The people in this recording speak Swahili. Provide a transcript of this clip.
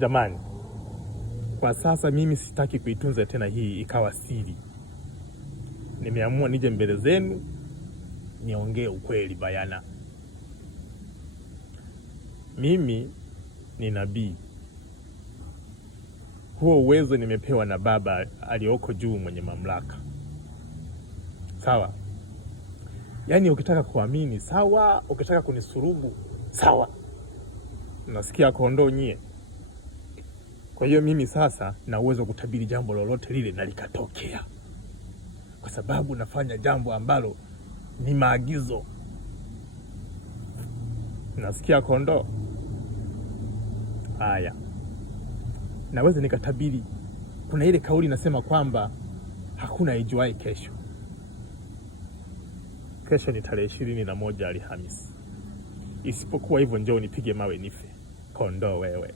Jamani, kwa sasa mimi sitaki kuitunza tena hii ikawa siri. Nimeamua nije mbele zenu niongee ukweli bayana. Mimi ni nabii. Huo uwezo nimepewa na Baba aliyoko juu, mwenye mamlaka. Sawa? Yaani ukitaka kuamini sawa, ukitaka kunisurubu sawa. Nasikia kondoo nyie. Kwa hiyo mimi sasa na uwezo wa kutabiri jambo lolote lile na likatokea, kwa sababu nafanya jambo ambalo ni maagizo. Nasikia kondoo. Haya, naweza nikatabiri. Kuna ile kauli nasema kwamba hakuna ijuai kesho. Kesho ni tarehe 21 Alhamisi. Isipokuwa hivyo njoo nipige mawe nife. Kondoo wewe.